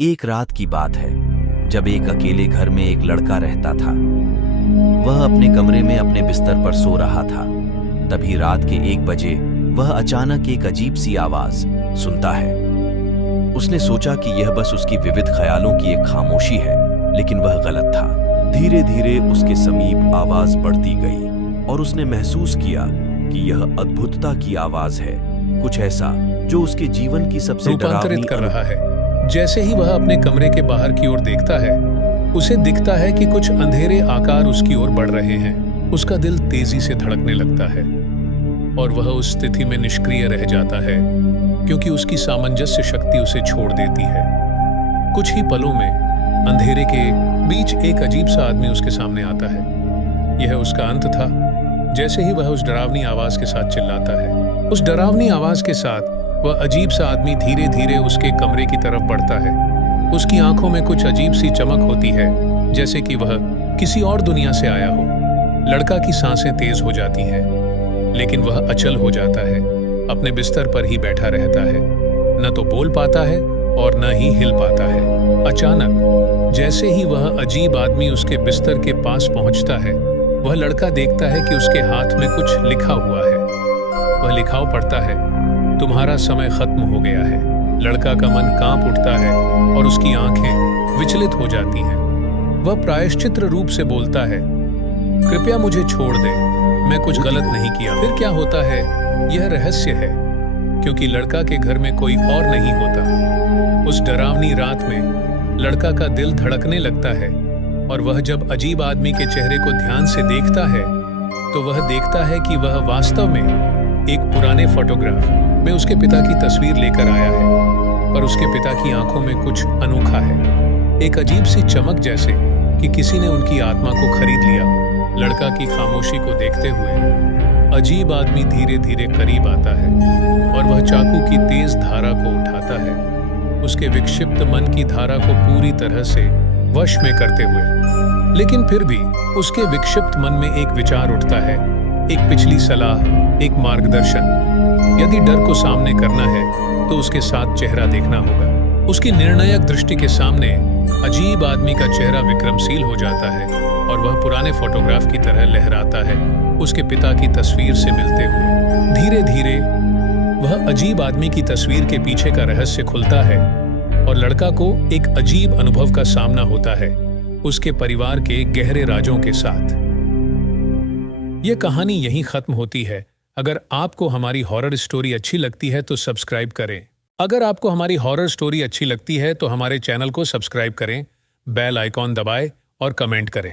एक रात की बात है जब एक अकेले घर में एक लड़का रहता था। वह अपने कमरे में अपने बिस्तर पर सो रहा था। तभी रात के 1 बजे वह अचानक एक अजीब सी आवाज सुनता है। उसने सोचा कि यह बस उसकी विविध ख्यालों की एक खामोशी है, लेकिन वह गलत था। धीरे धीरे उसके समीप आवाज बढ़ती गई और उसने महसूस किया कि यह अद्भुतता की आवाज है, कुछ ऐसा जो उसके जीवन की सबसे रूपांतरित कर रहा है। जैसे ही वह अपने कमरे के बाहर की ओर देखता है, उसे दिखता है कि कुछ अंधेरे आकार उसकी ओर बढ़ रहे हैं। उसका दिल तेजी से धड़कने लगता है और वह उस स्थिति में निष्क्रिय रह जाता है, क्योंकि उसकी सामंजस्य शक्ति उसे छोड़ देती है। कुछ ही पलों में अंधेरे के बीच एक अजीब सा आदमी उसके सामने आता है। यह उसका अंत था। जैसे ही वह उस डरावनी आवाज के साथ चिल्लाता है, उस डरावनी आवाज के साथ वह अजीब सा आदमी धीरे धीरे उसके कमरे की तरफ बढ़ता है। उसकी आंखों में कुछ अजीब सी चमक होती है, जैसे कि वह किसी और दुनिया से आया हो। लड़का की सांसें तेज हो जाती हैं, लेकिन वह अचल हो जाता है। अपने बिस्तर पर ही बैठा रहता है, न तो बोल पाता है और न ही हिल पाता है। अचानक जैसे ही वह अजीब आदमी उसके बिस्तर के पास पहुंचता है, वह लड़का देखता है कि उसके हाथ में कुछ लिखा हुआ है। वह लिखाव पढ़ता है, तुम्हारा समय खत्म हो गया है। लड़का का मन कांप उठता है और उसकी आंखें विचलित हो जाती हैं। वह प्रायश्चित्र रूप से बोलता है, कृपया मुझे छोड़ दे, मैं कुछ गलत नहीं किया। फिर क्या होता है, यह रहस्य है, क्योंकि लड़का के घर में कोई और नहीं होता। उस डरावनी रात में लड़का का दिल धड़कने लगता है और वह जब अजीब आदमी के चेहरे को ध्यान से देखता है, तो वह देखता है कि वह वास्तव में एक पुराने फोटोग्राफ में उसके पिता की तस्वीर लेकर आया है। पर उसके पिता की आंखों में कुछ अनोखा है, एक अजीब सी चमक, जैसे कि किसी ने उनकी आत्मा को खरीद लिया हो। लड़का की खामोशी को देखते हुए अजीब आदमी धीरे धीरे करीब आता है और वह चाकू की तेज धारा को उठाता है, उसके विक्षिप्त मन की धारा को पूरी तरह से वश में करते हुए। लेकिन फिर भी उसके विक्षिप्त मन में एक विचार उठता है, एक पिछली सलाह, एक मार्गदर्शन। यदि डर को सामने करना है तो उसके साथ चेहरा देखना होगा। उसकी निर्णायक दृष्टि के सामने अजीब आदमी का चेहरा विक्रमशील हो जाता है और वह पुराने फोटोग्राफ की तरह लहराता है, उसके पिता की तस्वीर से मिलते हुए। धीरे धीरे वह अजीब आदमी की तस्वीर के पीछे का रहस्य खुलता है और लड़का को एक अजीब अनुभव का सामना होता है, उसके परिवार के गहरे राजों के साथ। यह कहानी यहीं खत्म होती है। अगर आपको हमारी हॉरर स्टोरी अच्छी लगती है तो सब्सक्राइब करें। अगर आपको हमारी हॉरर स्टोरी अच्छी लगती है तो हमारे चैनल को सब्सक्राइब करें, बेल आइकॉन दबाएं और कमेंट करें।